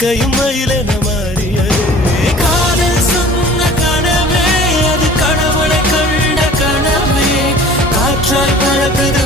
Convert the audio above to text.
இறக்கையும் மயிலென மாறியதே காதல் சொன்ன கனவே அது கடவுளை கண்ட கனவே காற்றாய் பறக்குது